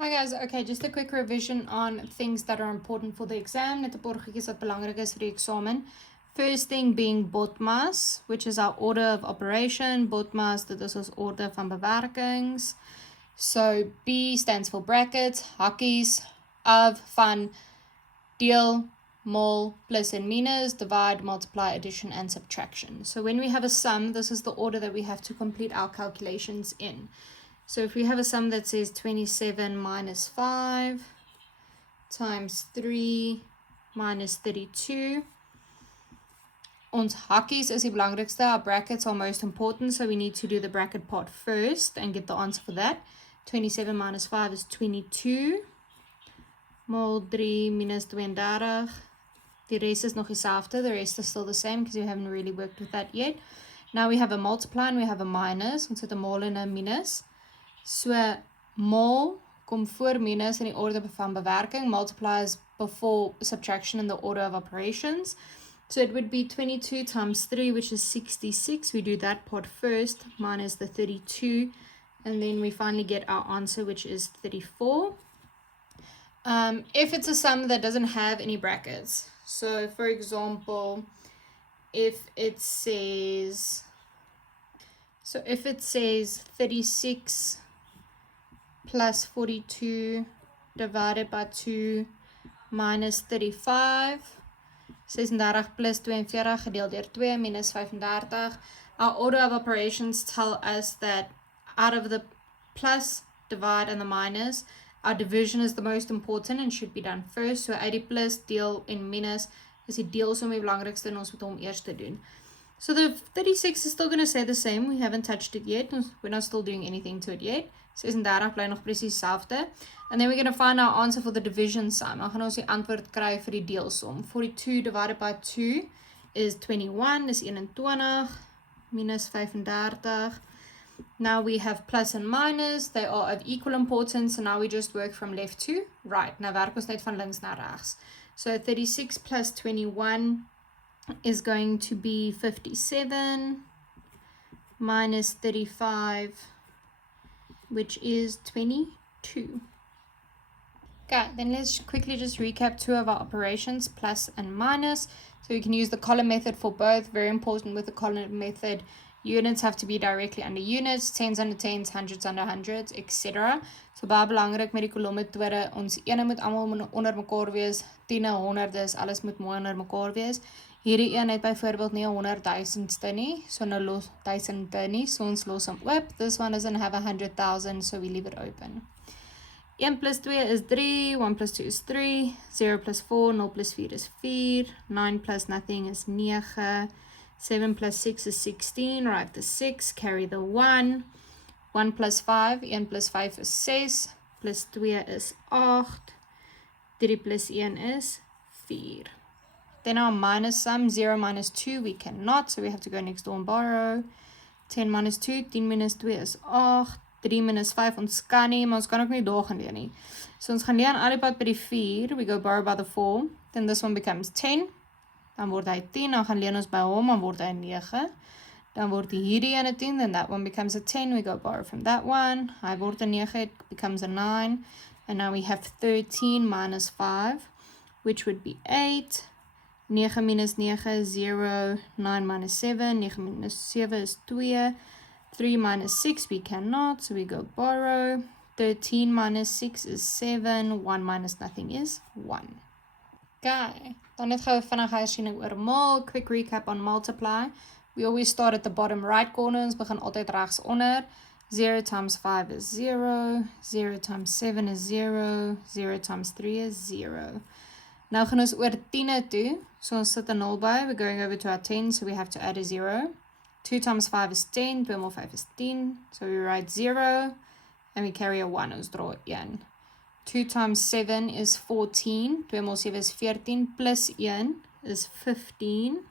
Hi guys, okay, just a quick revision on things that are important for the exam. Net 'n paar goedjies wat belangrik is vir die eksamen. First thing being BODMAS, which is our order of operation. BODMAS, dit is ons orde van bewerkings. So B stands for brackets, hakies, of, van, deel, mol, plus and minus, divide, multiply, addition, and subtraction. So when we have a sum, this is the order that we have to complete our calculations in. So if we have a sum that says 27 minus 5 times 3 minus 32. Ons hakies is die belangrikste. Our brackets are most important, so we need to do the bracket part first and get the answer for that. 27 minus 5 is 22. Mol 3 minus 32. The rest is nog dieselfde. The rest is still the same because we haven't really worked with that yet. Now we have a multiply and we have a minus. Ons het 'n mol en 'n minus. So mol kom voor minus in die orde van bewerking. Multiply is before subtraction in the order of operations. So it would be 22 times 3, which is 66. We do that part first, minus the 32. And then we finally get our answer, which is 34. If it's a sum that doesn't have any brackets. So for example, if it says 36 plus 42 divided by 2 minus 35. 36 plus 42 gedeeld deur 2 minus 35. Our order of operations tell us that out of the plus, divide, and the minus, our division is the most important and should be done first. So 80 plus, deel en minus is die deelsom die belangrikste en ons moet hom eers te doen. So the 36 is still going to stay the same. We haven't touched it yet. We're not still doing anything to it yet. 36 bly nog presies dieselfde. And then we're going to find our answer for the division sum. Dan gaan ons die antwoord kry vir die deelsom. 42 divided by 2 is 21, is 21, minus 35. Now we have plus and minus. They are of equal importance. So now we just work from left to right. Nou werk ons net van links na regs. So 36 plus 21 is going to be 57 minus 35, which is 22. Okay, then let's quickly just recap two of our operations, plus and minus. So you can use the column method for both. Very important with the column method. Units have to be directly under units, tens under tens, hundreds under hundreds, etc. So baie belangrik met die kolommetode, ons ene moet almal onder mekaar wees, tiene, honderdes, alles moet mooi onder mekaar wees. Hierdie een het byvoorbeeld nie 100,000ste nie, so nou los duisende nie, so ons los hom oop. This one doesn't have 100,000, so we leave it open. 1 plus 2 is 3, 1 plus 2 is 3, 0 plus 4, 0 plus 4 is 4, 9 plus nothing is 9, 7 plus 6 is 16, write the 6, carry the 1, 1 plus 5, 1 plus 5 is 6, plus 2 is 8, 3 plus 1 is 4. Then our minus sum, 0 minus 2, we cannot, so we have to go next door and borrow. 10 minus 2, 10 minus 2 is 8, 3 minus 5, ons kan nie, maar ons kan ook nie daar gaan leer nie. So ons gaan leer aan die pad by die 4, we go borrow by the 4, then this one becomes 10, dan word hy 10, dan gaan leer ons by hom, dan word hy 9, dan word hierdie ene 10, then that one becomes a 10, we go borrow from that one, hy word a 9, it becomes a 9, and now we have 13 minus 5, which would be 8, 9 minus 9 is 0, 9 minus 7, 9 minus 7 is 2, 3 minus 6 we cannot, so we go borrow, 13 minus 6 is 7, 1 minus nothing is 1. Okay, dan net gou vinnig hersiening oor mul, quick recap on multiply. We always start at the bottom right corner, ons begin altyd regs onder. 0 times 5 is 0, 0 times 7 is 0, 0 times 3 is 0. Nou gaan ons oor 10 toe, so ons sit 'n 0 by, we're going over to our 10, so we have to add a 0. 2 times 5 is 10, 2 more 5 is 10, so we write 0, and we carry a 1, ons draw 1. 2 times 7 is 14, 2 more 7 is 14, plus 1 is 15,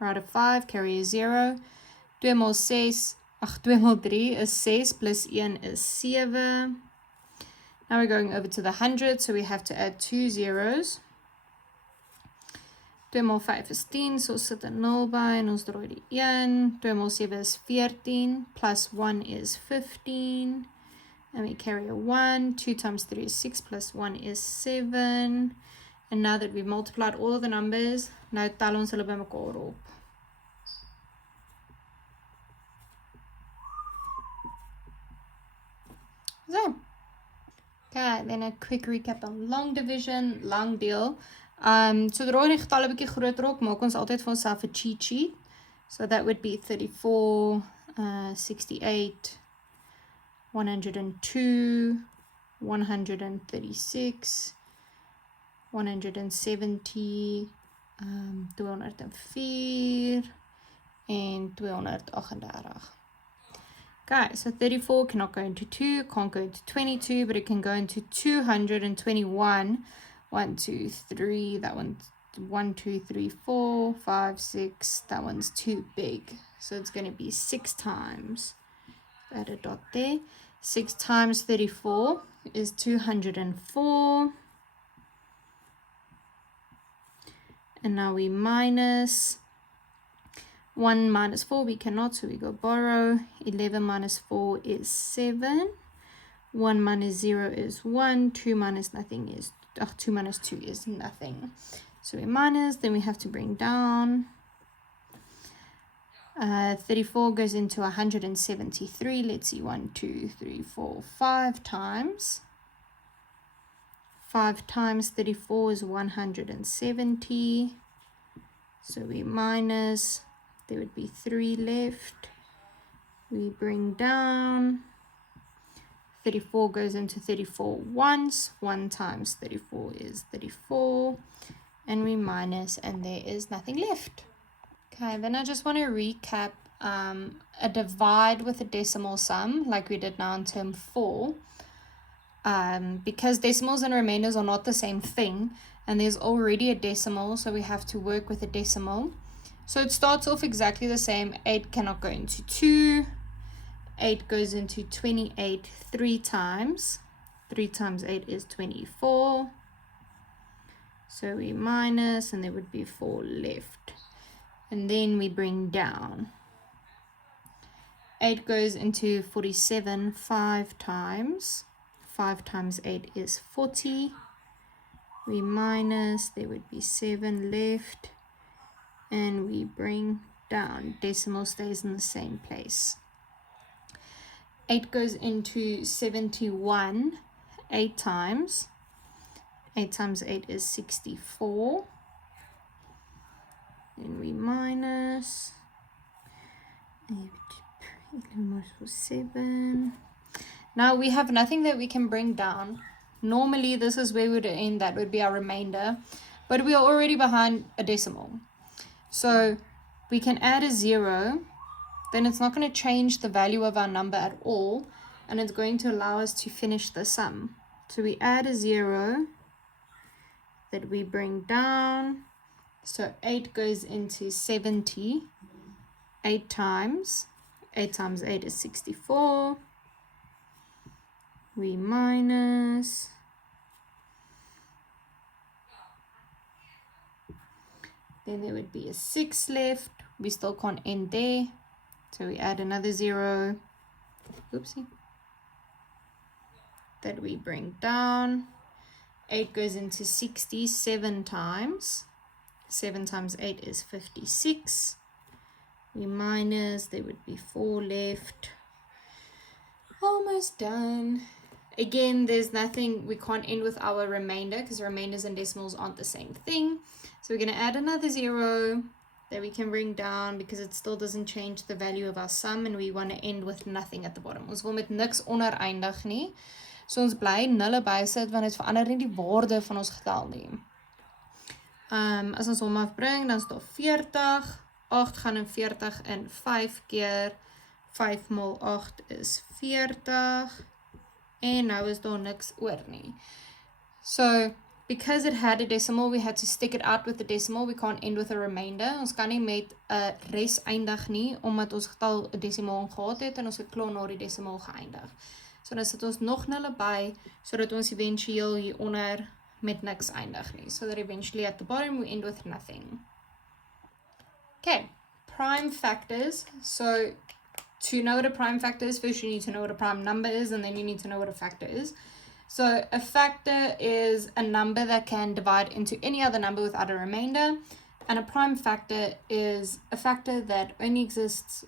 write a 5, carry a 0. 2 more 6, 2 more 3 is 6, plus 1 is 7. Now we're going over to the 100, so we have to add 2 zeros. 2 maal 5 is 10, so ons sit 'n 0 by en ons draai die 1. 2 maal 7 is 14, plus 1 is 15. and we carry a 1. 2 times 3 is 6 plus 1 is 7. And now that we've multiplied all of the numbers, nou tel ons hulle bymekaar op. So, okay, then a quick recap on long division, lang deel. Sodra die getalle bietjie groter raak, maak ons altyd vir onsself 'n cheat sheet. So that would be 34, 68, 102, 136, 170, 204 and 238. Okay, so 34 cannot go into 2, can't go into 22, but it can go into 221. 1, 2, 3, that one's 1, 2, 3, 4, 5, 6, that one's too big. So it's going to be 6 times. Add a dot there. 6 times 34 is 204. And now we minus 1 minus 4, we cannot, so we go borrow. 11 minus 4 is 7. 1 minus 0 is 1. 2 minus nothing is, 2 minus 2 is nothing. So we minus, then we have to bring down. 34 goes into 173. Let's see, 1, 2, 3, 4, 5 times. 5 times 34 is 170. So we minus, there would be 3 left. We bring down. 34 goes into 34 once. 1 times 34 is 34. And we minus, and there is nothing left. Okay, then I just want to recap a divide with a decimal sum, like we did now in term 4. Because decimals and remainders are not the same thing, and there's already a decimal, so we have to work with a decimal. So it starts off exactly the same. 8 cannot go into 2. 8 goes into 28 3 times. 3 times 8 is 24. So we minus, and there would be 4 left. And then we bring down. 8 goes into 47 5 times. 5 times 8 is 40. We minus, there would be 7 left. And we bring down. Decimal stays in the same place. 8 goes into 71 8 times. 8 times 8 is 64. Then we minus. 7. Now we have nothing that we can bring down. Normally this is where we would end, that would be our remainder. But we are already behind a decimal. So we can add a 0. Then it's not going to change the value of our number at all. And it's going to allow us to finish the sum. So we add a 0 that we bring down. So 8 goes into 70 8 times. 8 times 8 is 64. We minus. Then there would be a 6 left. We still can't end there. So we add another 0. Oopsie. That we bring down. 8 goes into 67 times. 7 times 8 is 56. We minus, there would be 4 left. Almost done. Again, there's nothing, we can't end with our remainder because remainders and decimals aren't the same thing. So we're going to add another 0 that we can bring down because it still doesn't change the value of our sum, and we want to end with nothing at the bottom. Ons wil met niks onder eindig nie. So ons bly nulle bysit want dit verander nie die waarde van ons getal nie. As ons hom afbring, dan is daar 40. 8 gaan in 40 in 5 keer. 5 maal 8 is 40. En nou is daar niks oor nie. So, because it had a decimal, we had to stick it out with the decimal. We can't end with a remainder. Ons kan nie met 'n res eindig nie, omdat ons getal 'n desimaal gehad het en ons het klaar na die desimaal geëindig. So dan sit ons nog nulle by, sodat ons eventueel hieronder met niks eindig nie. So that eventually at the bottom we end with nothing. Okay, prime factors. So to know what a prime factor is, first you need to know what a prime number is, and then you need to know what a factor is. So a factor is a number that can divide into any other number without a remainder, and a prime factor is a factor that only exists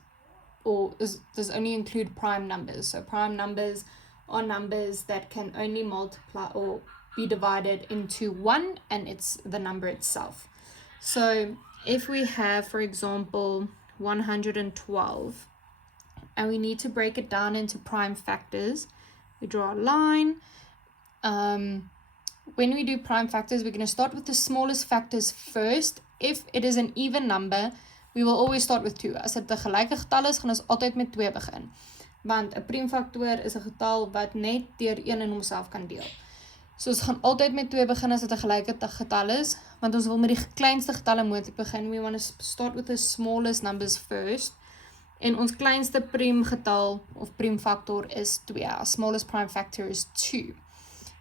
or does only include prime numbers. So prime numbers are numbers that can only multiply or be divided into 1, and it's the number itself. So if we have, for example, 112, and we need to break it down into prime factors, we draw a line. When we do prime factors, we're going to start with the smallest factors first. If it is an even number, we will always start with 2. As dit 'n gelyke getal is, gaan ons altyd met 2 begin. Want 'n priemfaktor is 'n getal wat net deur 1 in homself kan deel. So ons gaan altyd met 2 begin as dit 'n gelyke getal is, want ons wil met die kleinste getalle moontlik begin. We want to start with the smallest numbers first. En ons kleinste priemgetal of priemfaktor is 2. Our smallest prime factor is 2.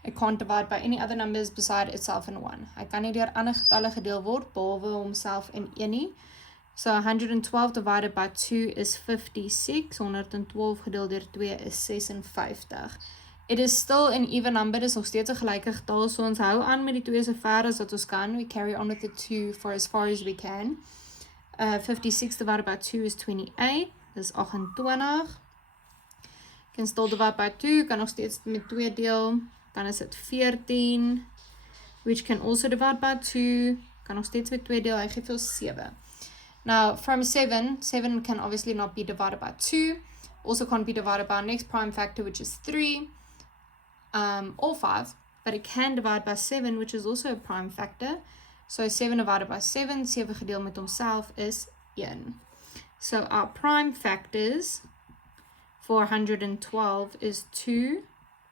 It can't divide by any other numbers beside itself in 1. Hy kan nie deur ander getalle gedeel word behalwe homself in 1 nie. So 112 divided by 2 is 56. 112 gedeeld deur 2 is 56. It is still an even number. Dit is nog steeds 'n gelyke getal. So ons hou aan met die 2 so ver as wat ons kan. We carry on with the 2 for as far as we can. 56 divided by 2 is 28. Dis 28. Can still divide by 2. Kan nog steeds met 2 deel. Dan is dit 14. Which can also divide by 2. Kan nog steeds met 2 deel. Hy gee vir ons 7. Now, from 7 can obviously not be divided by 2. Also can't be divided by our next prime factor, which is 3. Or 5. But it can divide by 7, which is also a prime factor. So 7 divided by 7, 7 gedeeld met homself is 1. So our prime factors for 112 is 2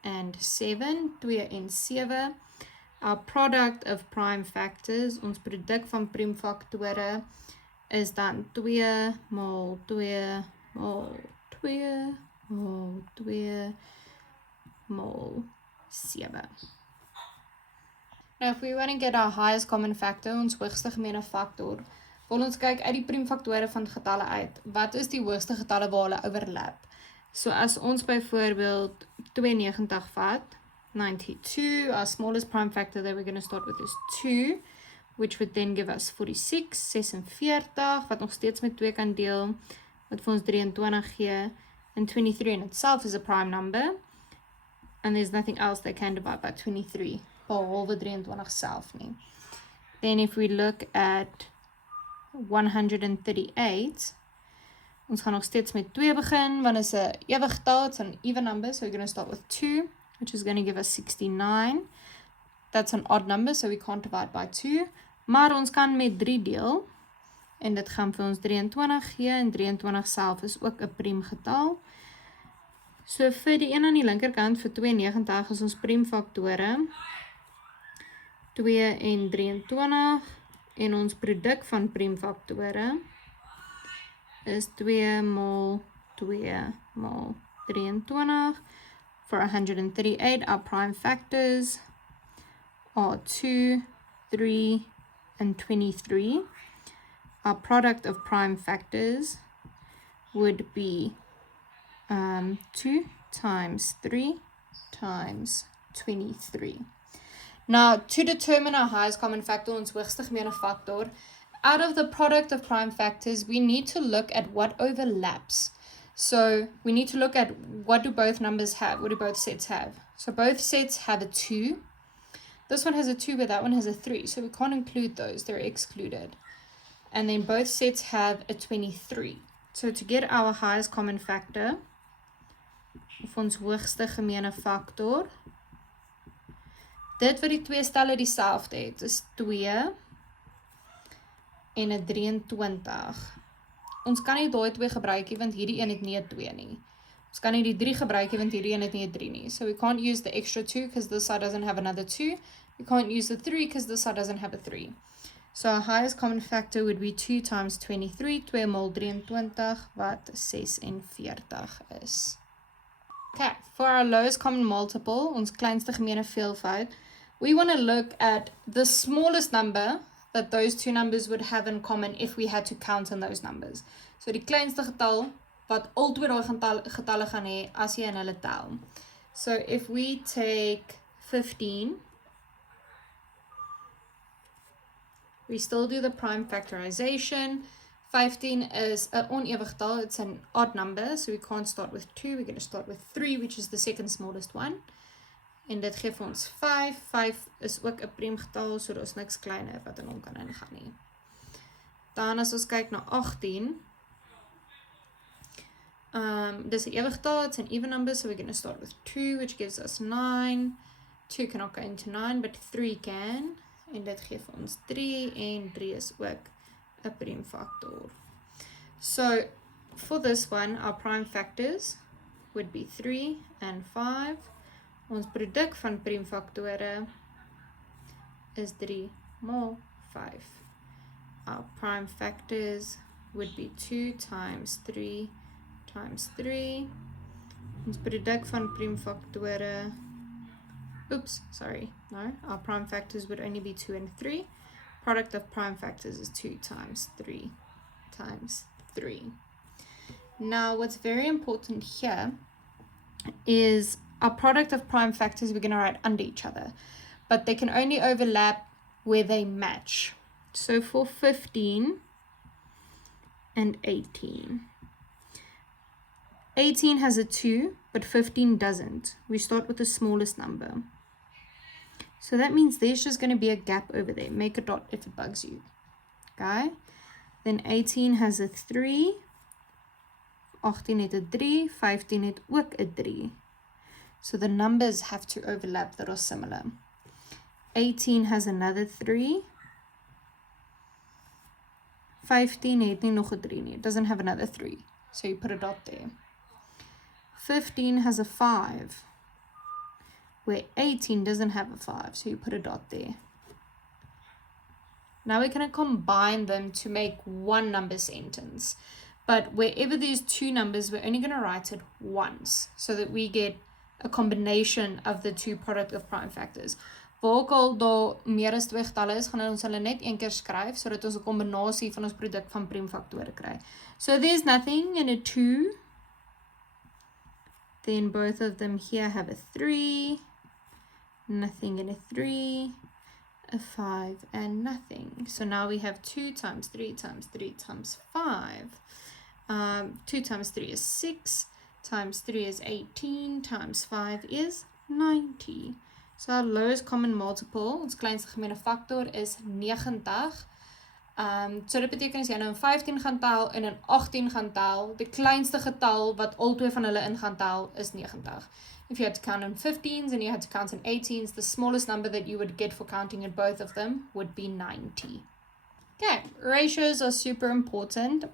and 7, 2 en 7. Our product of prime factors, ons produk van priemfaktore, is dan 2 maal 2 maal 2 maal 2 maal 7. Now, if we want to get our highest common factor, ons hoogste gemene factor, wil ons kyk uit die priemfaktore van getalle uit. Wat is die hoogste getalle waar hulle overlap? So as ons byvoorbeeld 92 vat, 92, our smallest prime factor that we're going to start with is 2, which would then give us 46, 46, wat nog steeds met 2 kan deel, wat vir ons 23 gee, and 23 in itself is a prime number, and there's nothing else that can divide by 23, behalwe 23 self nie. Then if we look at 138, ons gaan nog steeds met 2 begin, want is 'n ewige getal, it's an even number, so we're going to start with 2, which is going to give us 69. That's an odd number, so we can't divide by 2. Maar ons kan met 3 deel, en dit gaan vir ons 23 gee, en 23 self is ook 'n priemgetal. So vir die een aan die linkerkant, vir 92, is ons priemfaktore 2 en 23, en ons produk van priemfaktore is 2 maal 2 maal 23. For 138, our prime factors are 2, 3, and 23. Our product of prime factors would be 2 times 3 times 23. Now, to determine our highest common factor, ons hoogste gemene factor, out of the product of prime factors, we need to look at what overlaps. So we need to look at what do both numbers have, what do both sets have. So both sets have a 2. This one has a 2, but that one has a 3. So we can't include those, they're excluded. And then both sets have a 23. So to get our highest common factor, of ons hoogste gemene factor, dit wat die 2 stelle dieselfde het, is 2 en 'n 23. Ons kan nie daai 2 gebruik nie, want hierdie een het nie 'n 2 nie. Ons kan nie die 3 gebruik nie, want hierdie een het nie 'n 3 nie. So we can't use the extra 2 because this side doesn't have another 2. We can't use the 3 because this side doesn't have a 3. So our highest common factor would be 2 times 23, 2 maal 23, wat 46 is. Okay, for our lowest common multiple, ons kleinste gemene veelvoud, we want to look at the smallest number that those two numbers would have in common if we had to count on those numbers. So die kleinste getal wat al twee daai getalle gaan hê as jy in hulle tel. So if we take 15, we still do the prime factorization. 15 is an onewe getal, it's an odd number, so we can't start with 2, we're going to start with 3, which is the second smallest one. En dit gee vir ons 5, 5 is ook 'n priemgetal, so daar is niks kleiner wat in hom kan ingaan nie. Dan as ons kyk na 18, dis 'n ewe getal, it's an even number, so we're going to start with 2, which gives us 9. 2 cannot go into 9, but 3 can. En dit gee vir ons 3, en 3 is ook 'n priemfaktor. So, for this one, our prime factors would be 3 and 5. Ons produk van priemfaktore is 3 maal 5. Our prime factors would be 2 times 3 times 3. Ons produk van priemfaktore, our prime factors would only be 2 and 3. Product of prime factors is 2 times 3 times 3. Now, what's very important here is our product of prime factors we're going to write under each other, but they can only overlap where they match. So for 15 and 18, 18 has a 2, but 15 doesn't. We start with the smallest number. So that means there's just going to be a gap over there. Make a dot if it bugs you. Okay? Then 18 has a 3. 18 het 'n 3. 15 het ook 'n 3. So the numbers have to overlap that are similar. 18 has another 3. 15 het nie nog 'n 3 nie. It doesn't have another 3. So you put a dot there. 15 has a 5. Where 18 doesn't have a 5, so you put a dot there. Now we're going to combine them to make one number sentence. But wherever there's two numbers, we're only going to write it once, so that we get a combination of the two product of prime factors. Waar ook al daar meer as 2 getalle is, gaan ons hulle net een keer skryf, sodat ons 'n kombinasie van ons produk van priemfaktore kry. So there's nothing in a 2. Then both of them here have a 3. Nothing in a 3, a 5, and nothing. So now we have 2 times 3 times 3 times 5. 2 times 3 is 6, times 3 is 18, times 5 is 90. So our lowest common multiple, ons kleinste gemene factor, is 90. So dit beteken as jy nou in 15 gaan tel en in 18 gaan tel, die kleinste getal wat al twee van hulle in gaan tel is 90. If you had to count in 15s and you had to count in 18s, the smallest number that you would get for counting in both of them would be 90. Okay, ratios are super important.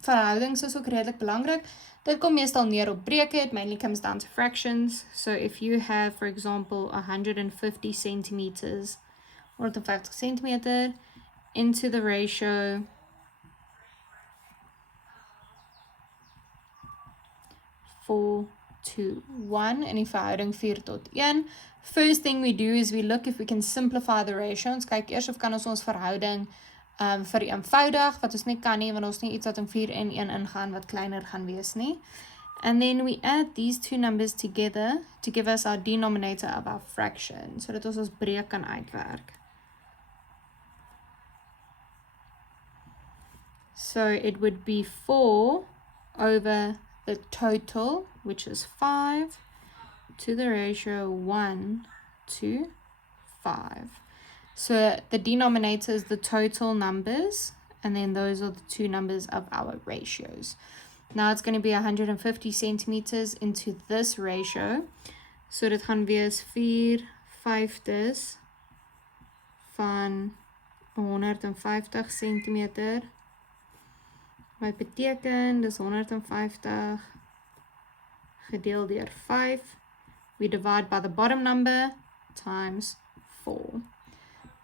Verhoudings is ook redelijk belangrijk. Dit kom meestal neer op breke. It mainly comes down to fractions. So if you have, for example, 150 centimeters, 150 centimeter into the ratio 4:1 in die verhouding 4:1. First thing we do is we look if we can simplify the ratio. Ons kyk eers of kan ons verhouding vereenvoudig, wat ons nie kan nie, want ons nie iets wat in 4 en 1 ingaan wat kleiner gaan wees nie. And then we add these two numbers together to give us our denominator of our fraction, so dat ons breek kan uitwerk. So it would be 4 over the total, which is 5, to the ratio 1:5. So the denominator is the total numbers, and then those are the two numbers of our ratios. Now it's going to be 150 centimeters into this ratio. So dit gaan wees 4/5 van 150 centimeter. Wat beteken, dis 150 gedeeld deur 5. We divide by the bottom number times 4.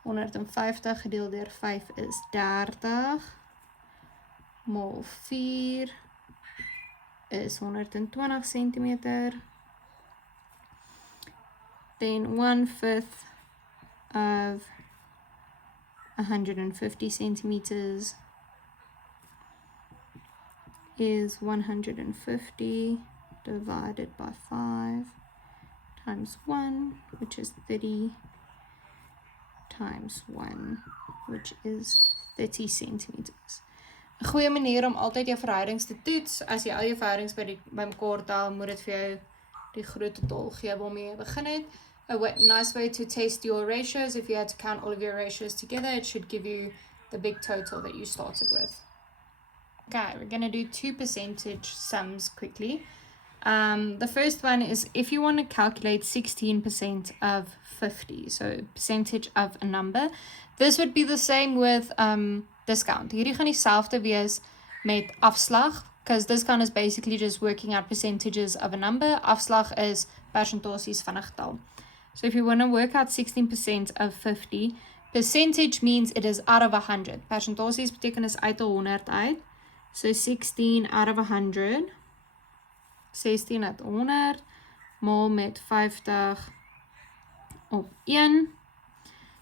150 gedeeld deur 5 is 30. Maal 4 is 120 centimeter. Then 1/5 of 150 centimeters is 150 divided by 5 times 1, which is 30, times 1, which is 30 centimeters. 'n Goeie manier om altyd jou verhoudings te toets. As jy al jou verhoudings by mekaar tel, moet dit vir jou die groot getal gee waarmee jy begin het. A nice way to test your ratios, if you had to count all of your ratios together, it should give you the big total that you started with. Okay, we're going to do two percentage sums quickly. The first one is if you want to calculate 16% of 50, so percentage of a number, this would be the same with discount. Hierdie gaan dieselfde wees met afslag, because discount is basically just working out percentages of a number. Afslag is persentasies van 'n getal. So if you want to work out 16% of 50, percentage means it is out of 100. Persentasies beteken is uit 100 uit. So 16 out of 100. 16 uit 100 maal met 50 op 1.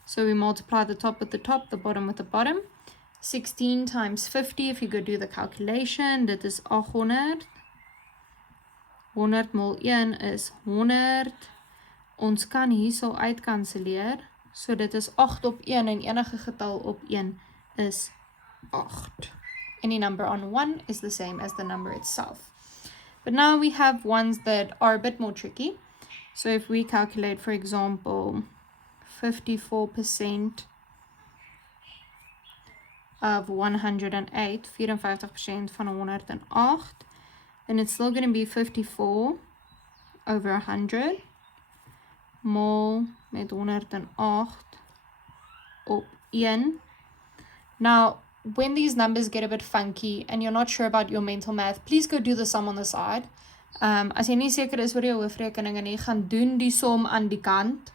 So we multiply the top with the top, the bottom with the bottom. 16 times 50, if you go do the calculation, dit is 800. 100 maal 1 is 100. Ons kan hierso uitkanselleer. So dit is 8 op 1 en enige getal op 1 is 8. Any number on 1 is the same as the number itself. But now we have ones that are a bit more tricky. So if we calculate, for example, 54% of 108, 54% van 108, then it's still going to be 54 over 100, maal met 108 op 1. Now, when these numbers get a bit funky and you're not sure about your mental math, please go do the sum on the side. As jy nie seker is oor jou hoofrekening en jy gaan doen die som aan die kant,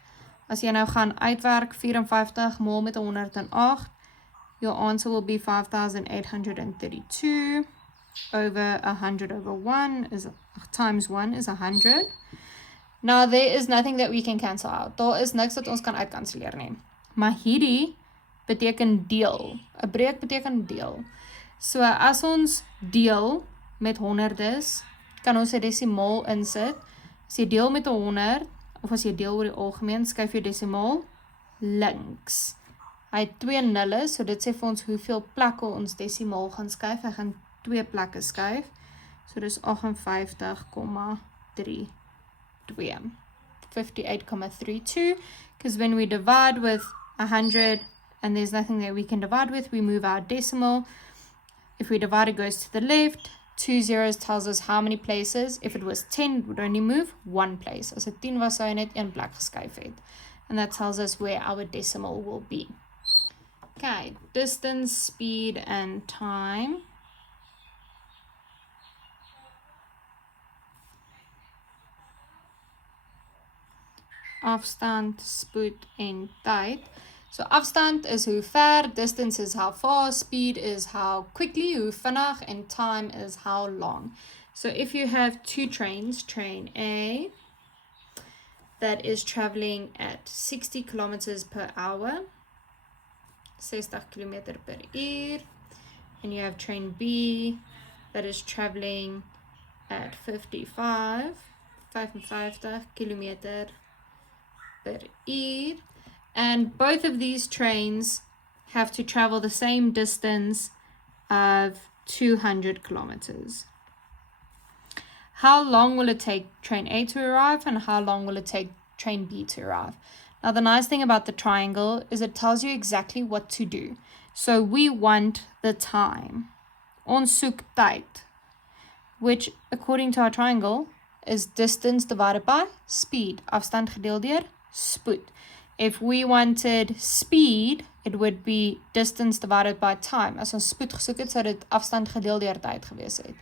as jy nou gaan uitwerk 54 maal met 108, your answer will be 5,832 over 100 over 1 is times 1 is 100. Now there is nothing that we can cancel out. Daar is niks wat ons kan uitkanselleer nie. Maar hierdie beteken deel. 'n breek beteken deel. So as ons deel met 100 is, kan ons 'n desimaal insit. As jy deel met 100 of as jy deel oor die algemeen, skuif jy desimaal links. Hy het 2 nulle, so dit sê vir ons hoeveel plekke ons desimaal gaan skuif. Hy gaan 2 plekke skuif. So dis 58,32. 58,32, because when we divide with 100 and there's nothing that we can divide with, we move our decimal. If we divide, it goes to the left. 2 zeros tells us how many places. If it was 10, it would only move 1 place. As dit 10 was, sou hy net 1 plek geskuif het. And that tells us where our decimal will be. Okay, distance, speed, and time. Afstand, spoed en tyd. So afstand is hoe ver, distance is how far, speed is how quickly, hoe vinnig, and time is how long. So if you have 2 trains, train A that is traveling at 60 kilometers per hour, 60 kilometer per uur, and you have train B that is traveling at 55 kilometer per uur, and both of these trains have to travel the same distance of 200 kilometers. How long will it take train A to arrive, and how long will it take train B to arrive? Now, the nice thing about the triangle is it tells you exactly what to do. So we want the time. Ons soek tyd, which according to our triangle is distance divided by speed. Afstand gedeel deur spoed. If we wanted speed, it would be distance divided by time. As ons spoed gesoek het, sou dit afstand gedeel deur tyd gewees het.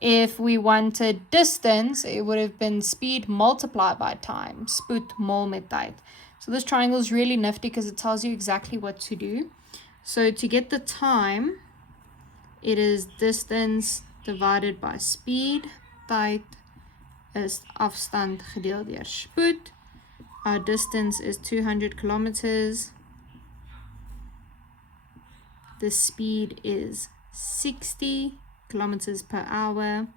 If we wanted distance, it would have been speed multiplied by time. Spoed maal met tyd. So this triangle is really nifty because it tells you exactly what to do. So to get the time, it is distance divided by speed. Tyd is afstand gedeel deur spoed. Our distance is 200 kilometers. The speed is 60 kilometers per hour.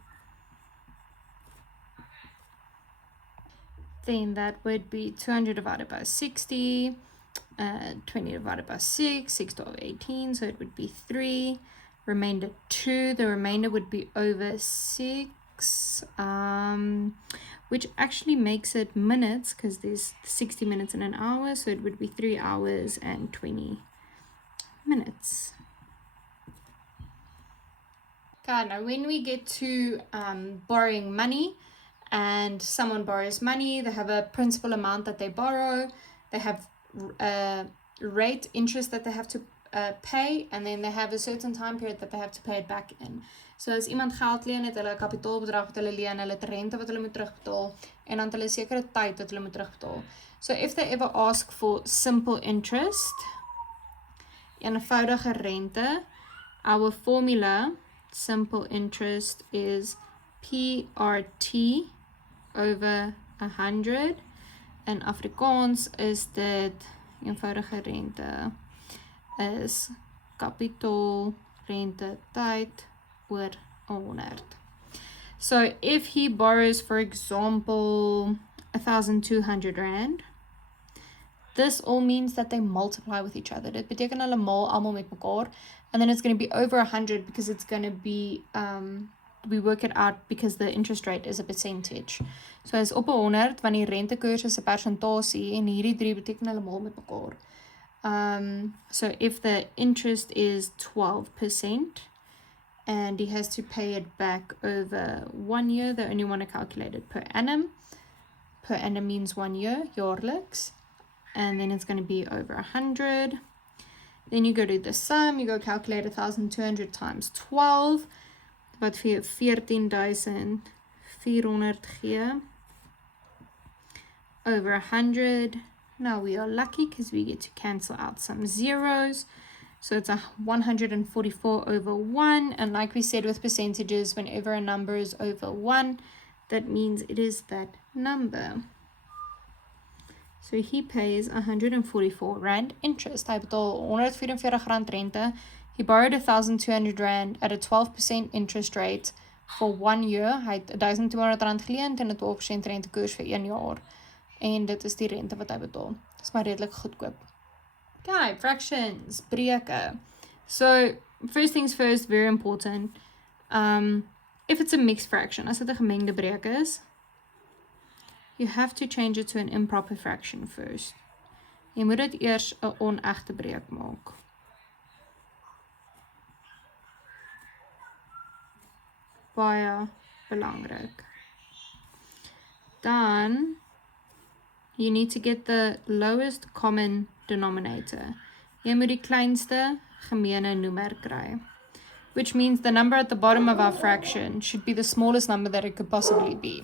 Then that would be 200 divided by 60, 20 divided by 6, 6, 12, 18, so it would be 3, remainder 2, the remainder would be over 6, which actually makes it minutes, because there's 60 minutes in an hour, so it would be 3 hours and 20 minutes. Okay, now when we get to borrowing money, and someone borrows money, they have a principal amount that they borrow, they have rate interest that they have to pay, and then they have a certain time period that they have to pay it back in. So as iemand geld leen, het hulle kapitaalbedrag wat hulle leen, hulle het rente wat hulle moet terugbetaal, en dan hulle sekere tyd wat hulle moet terugbetaal. So if they ever ask for simple interest, eenvoudige rente, our formula, simple interest, is PRT over 100. In Afrikaans is dit eenvoudige rente is kapitaal rente tyd oor 100. So if he borrows, for example, 1,200 rand, this all means that they multiply with each other. Dit beteken hulle maal almal met mekaar, and then it's going to be over 100 because it's going to be we work it out because the interest rate is a percentage. So as op 100, want die rentekoers is 'n persentasie, en hierdie 3 beteken hulle maal met mekaar. So if the interest is 12%, and he has to pay it back over 1 year, they only want to calculate it per annum. Per annum means 1 year, jaarliks. And then it's going to be over 100. Then you go to the sum, you go calculate 1,200 times 12, wat vir jou 14,400 gee, over 100. Now we are lucky because we get to cancel out some zeros. So it's 144 over 1. And like we said with percentages, whenever a number is over 1, that means it is that number. So he pays 144 rand interest. Hy betaal 144 rand rente. He borrowed 1,200 rand at a 12% interest rate for 1 year. Hy het 1,200 rand geleend en 'n 12% rentekoers vir 1 jaar. En dit is die rente wat hy betaal. Dis maar redelik goedkoop. Okay, fractions, breuke. So, first things first, very important. If it's a mixed fraction, as dit 'n gemengde breuk is, you have to change it to an improper fraction first. Jy moet dit eers 'n onegte breuk maak. Baie belangrik. Dan, you need to get the lowest common denominator. Jy moet die kleinste gemeene noemer kry. Which means the number at the bottom of our fraction should be the smallest number that it could possibly be.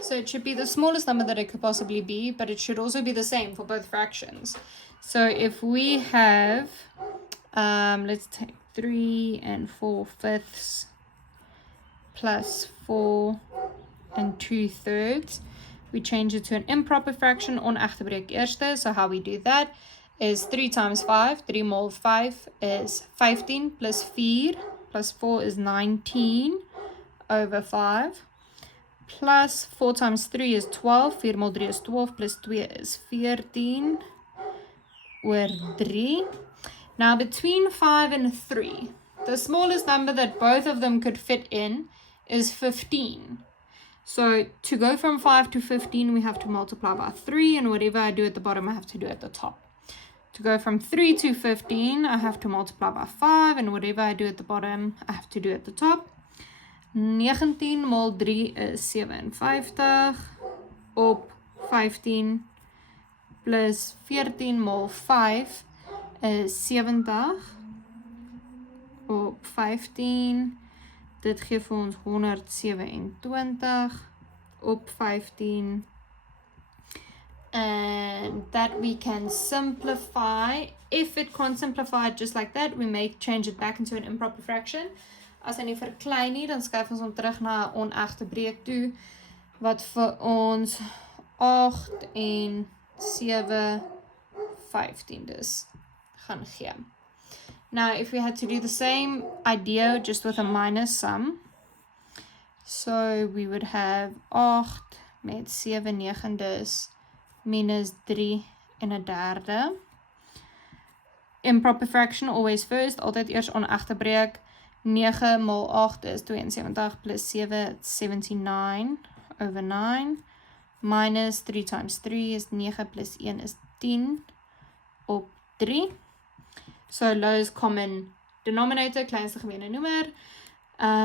So it should be the smallest number that it could possibly be, but it should also be the same for both fractions. So if we have, let's take 3 4/5 plus 4 2/3, we change it to an improper fraction, onegte breuk eerste. So how we do that is 3 times 5, 3 mol 5 is 15, plus 4 plus 4 is 19 over 5, plus 4 times 3 is 12, 4 mol 3 is 12, plus 2 is 14 oor 3. Now between 5 and 3, the smallest number that both of them could fit in is 15. So to go from 5 to 15, we have to multiply by 3, and whatever I do at the bottom, I have to do at the top. To go from 3 to 15, I have to multiply by 5, and whatever I do at the bottom, I have to do at the top. 19 mol 3 is 57 op 15, plus 14 mol 5 is 70 op 15. Dit gee vir ons 127 op 15. And that we can simplify. If it can't simplify it just like that, we may change it back into an improper fraction. As hy nie verklein nie, dan skuif ons hom terug na 'n onegte breuk toe, wat vir ons 8 en 7/15 gaan gee. Now, if we had to do the same idea just with a minus sum, so we would have 8 met 7 negendes minus 3 en 'n derde. Improper fraction always first, altyd eers onegte breek. 9 mal 8 is 72 plus 7 is 79 over 9. Minus 3 times 3 is 9 plus 1 is 10 op 3. So lowest common denominator, kleinste gemene noemer.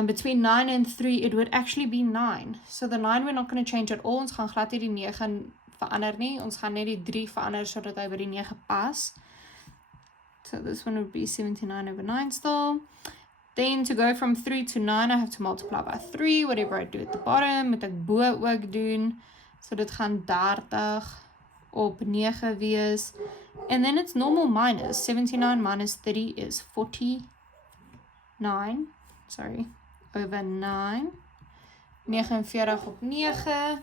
Between 9 and 3, it would actually be 9. So the 9 we're not going to change at all. Ons gaan glad nie die 9 verander nie. Ons gaan net die 3 verander sodat hy by die 9 pas. So this one would be 79 over 9 still. Then to go from 3 to 9, I have to multiply by 3. Whatever I do at the bottom, moet ek bo ook doen. So dit gaan 30 op 9 wees. And then it's normal minus. 79 minus 30 is 49. Sorry, over 9. 49 op 9.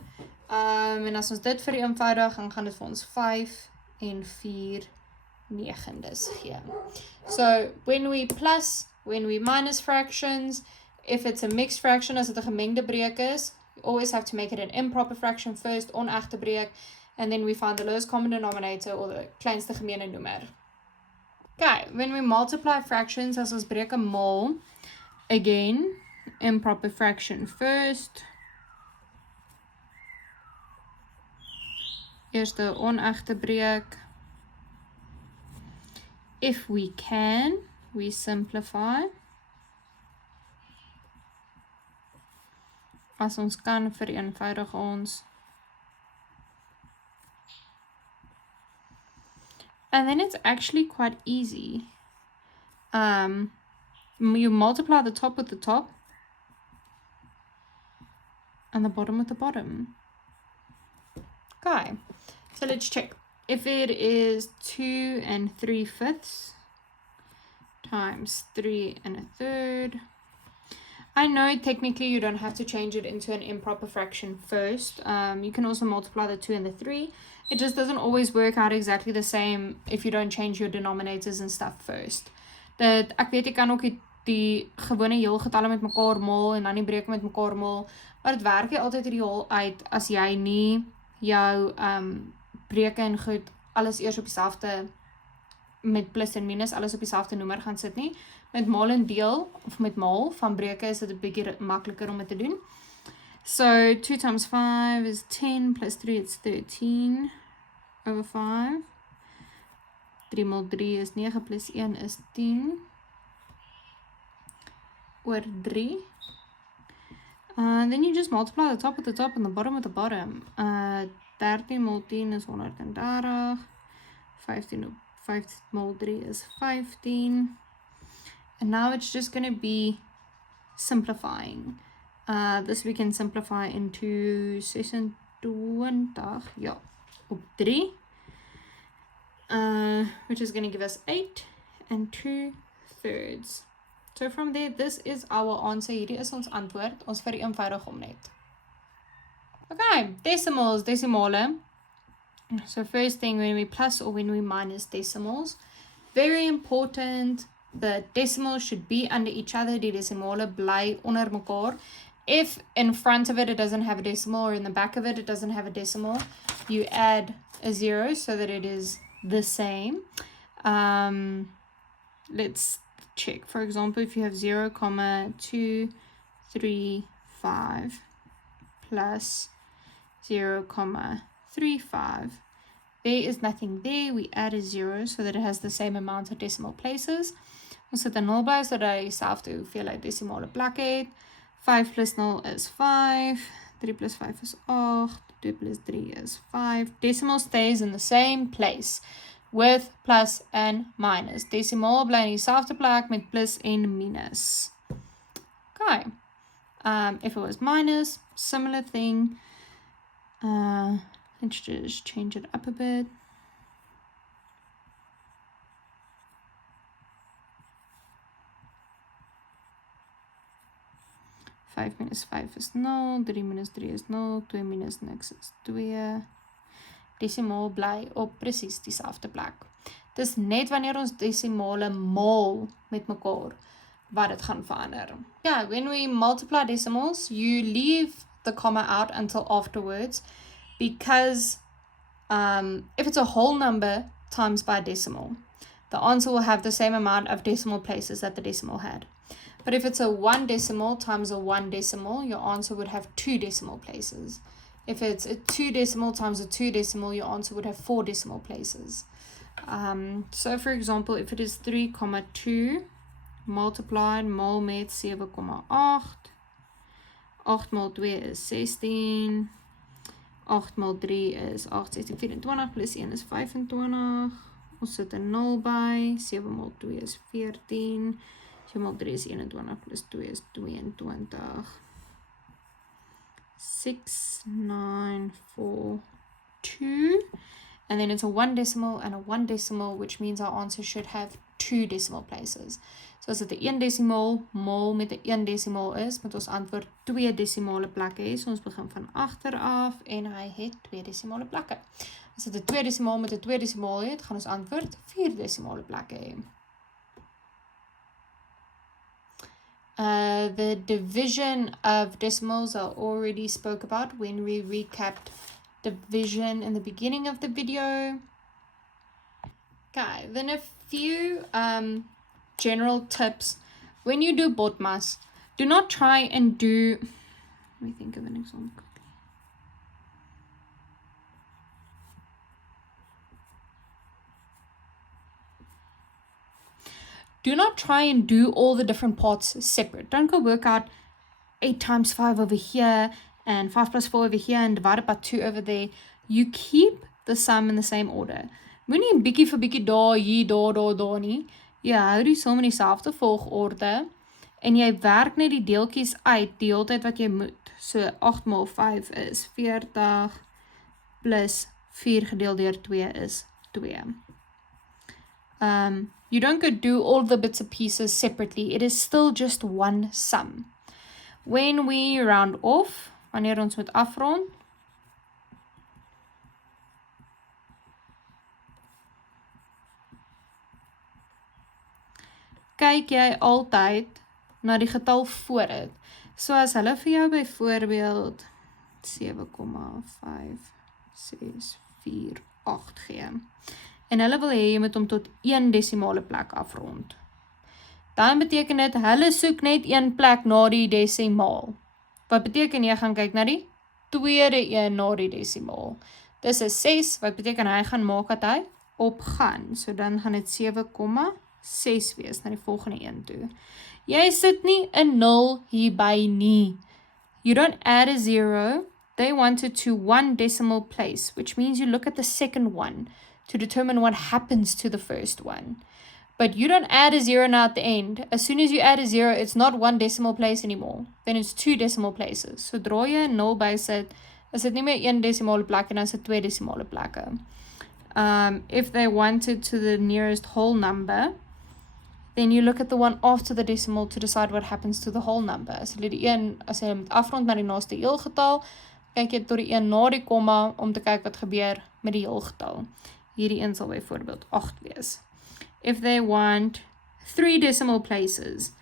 En as ons dit vereenvoudig, dan gaan dit vir ons 5 en 4 negendes gee. So when we plus, when we minus fractions, if it's a mixed fraction, as dit 'n gemengde breek is, you always have to make it an improper fraction first, onegte breek, and then we find the lowest common denominator, or the kleinste gemene noemer. Okay, when we multiply fractions, as ons breek 'n mol, again, improper fraction first. Eerste onegte breek. If we can, we simplify. As ons kan, vereenvoudig ons. And then it's actually quite easy. You multiply the top with the top and the bottom with the bottom. Okay, so let's check. If it is 2 3/5 times 3 1/3, I know technically you don't have to change it into an improper fraction first. You can also multiply the 2 and the 3. It just doesn't always work out exactly the same if you don't change your denominators and stuff first. Ek weet jy kan ook die gewone heelgetalle met mekaar mol en dan die breuke met mekaar mol, maar dit werk nie altyd ideaal uit as jy nie jou breuke en goed alles eers op dieselfde met plus en minus alles op dieselfde noemer gaan sit nie. Met maal en deel of met maal van breuke is dit 'n bietjie makliker om dit te doen. So 2 times 5 is 10 plus 3 is 13 over 5. 3 mal 3 is 9 plus 1 is 10 oor 3. Then you just multiply the top with the top and the bottom with the bottom. 13 mal 10 is 130. 5 mal 3 is 15. And now it's just going to be simplifying. This we can simplify into 26, yeah, op 3. Which is going to give us 8 2/3. So from there, this is our answer. Hierdie is ons antwoord. Ons vereenvoudig hom net. Okay, decimals, decimale. So first thing, when we plus or when we minus decimals, very important, the decimals should be under each other. Die decimale bly onder mekaar. If in front of it, it doesn't have a decimal, or in the back of it, it doesn't have a decimal, you add a 0 so that it is the same. Let's check. For example, if you have 0,235 plus 0,35, there is nothing there. We add a 0 so that it has the same amount of decimal places. Ons sit 'n 0 by sodat jy self die hoeveelheid desimale plek het. 5 plus 0 is 5. 3 plus 5 is 8. 2 plus 3 is 5. Decimal stays in the same place with plus and minus. Decimaal bly in dieselfde plek met plus en minus. Okay. If it was minus, similar thing. Let's just change it up a bit. 5 minus 5 is 0, 3 minus 3 is 0, 2 minus niks is 2. Decimaal bly op presies dieselfde plek. Dis net wanneer ons desimale maal met mekaar wat dit gaan verander. Yeah, when we multiply decimals, you leave the comma out until afterwards because if it's a whole number times by a decimal, the answer will have the same amount of decimal places that the decimal had. But if it's a 1 decimal times a 1 decimal, your answer would have 2 decimal places. If it's a 2 decimal times a 2 decimal, your answer would have 4 decimal places. So for example, if it is 3,2 multiplied mal met 7,8, 8 maal 2 is 16, 8 maal 3 is 8, 16, 24, plus 1 is 25, ons sit 'n 0 by, 7 maal 2 is 14, 7 maal 3 is 21, plus 2 is 22, 6, 9, 4, 2, and then it's a 1 decimal and a 1 decimal, which means our answer should have 2 decimal places. So as dit 'n 1 decimal maal met 'n 1 decimal is, moet ons antwoord 2 desimale plekke hê. So ons begin van agter af en hy het 2 desimale plekke. As dit 'n 2 decimal met 'n 2 decimal het, gaan ons antwoord 4 desimale plekke hê. The division of decimals I already spoke about when we recapped division in the beginning of the video. Okay, then a few general tips. When you do botmas, do not try and do, let me think of an example quickly. Do not try and do all the different parts separate. Don't go work out 8 times 5 over here and 5 plus 4 over here and divided by 2 over there. You keep the sum in the same order. Moenie bietjie vir bietjie daar, hier, daar nie. Jy hou die som in dieselfde volgorde en jy werk net die deeltjies uit die hele tyd wat jy moet. So 8 maal 5 is 40 plus 4 gedeel deur 2 is 2. You don't go do all the bits and pieces separately. It is still just one sum. When we round off, wanneer ons moet afrond, kyk jy altyd na die getal voor dit. So as hulle vir jou byvoorbeeld 7,564,8 gee, en hulle wil hê jy moet hom tot 1 desimale plek afrond, dan beteken dit, hulle soek net 1 plek na die desimaal. Wat beteken jy gaan kyk na die tweede een na die desimaal. Dis 'n 6, wat beteken hy gaan maak dat hy opgaan. So dan gaan dit 7,6 wees na die volgende een toe. Jy sit nie 'n 0 hierby nie. You don't add a 0. They want it to 1 decimal place, which means you look at the second one to determine what happens to the first one. But you don't add a 0 now at the end. As soon as you add a 0, it's not 1 decimal place anymore. Then it's 2 decimal places. Sodra jy 'n 0 bysit, is dit nie meer 1 desimale plek en dan is dit 2 desimale plekke. If they want it to the nearest whole number, then you look at the one after the decimal to decide what happens to the whole number. As jy moet afrond na die naaste heelgetal, kyk jy tot die een na die komma om te kyk wat gebeur met die heelgetal. Hierdie een sal byvoorbeeld 8 wees. If they want 3 decimal places,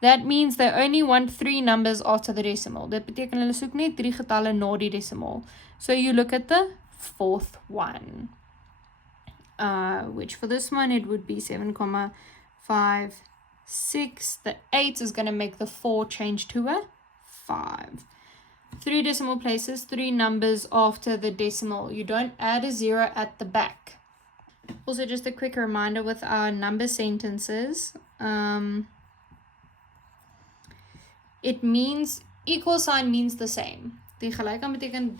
that means they only want 3 numbers after the decimal. Dit beteken hulle soek net 3 getalle na die decimal. So you look at the 4th one, which for this one it would be 7,56. The 8 is going to make the 4 change to a 5. 3 decimal places, 3 numbers after the decimal. You don't add a 0 at the back. Also, just a quick reminder with our number sentences, it means, equal sign means the same. Die gelyk aan beteken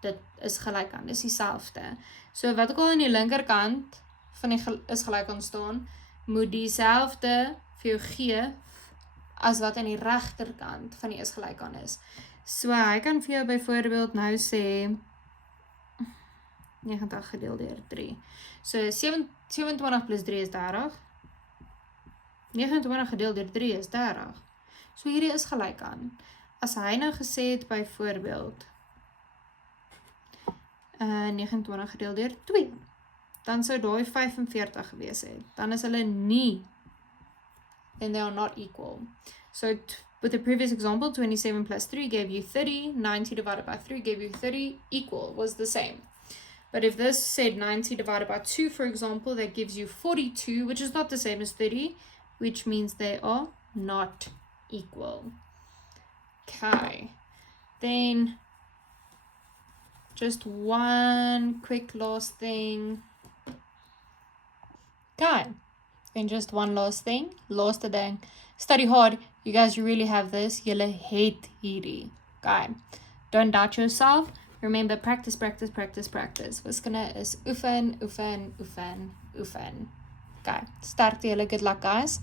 dit is gelyk aan, dis dieselfde. So wat ook al aan die linkerkant van die is gelyk aan staan, moet dieselfde vir jou gee as wat aan die regterkant van die is gelyk aan is. So hy kan vir jou byvoorbeeld nou sê 90 gedeel deur 3. So 27 plus 3 is 30. 29 gedeel deur 3 is 30. So hierdie is gelyk aan. As hy nou gesê het byvoorbeeld 29 gedeel deur 2, dan sou daai 45 gewees het. Dan is hulle nie, then they are not equal. So with the previous example, 27 plus 3 gave you 30, 90 divided by 3 gave you 30, equal, was the same. But if this said 90 divided by 2, for example, that gives you 42, which is not the same as 30, which means they are not equal. Okay, then just one quick last thing. Okay, then just one last thing. Last thing. Study hard. You guys really have this. Julle het hierdie. Okay, don't doubt yourself. Remember, practice, practice, practice, practice. Wiskunde is oefen, oefen, oefen, oefen. Okay, sterkte julle. Good luck, guys.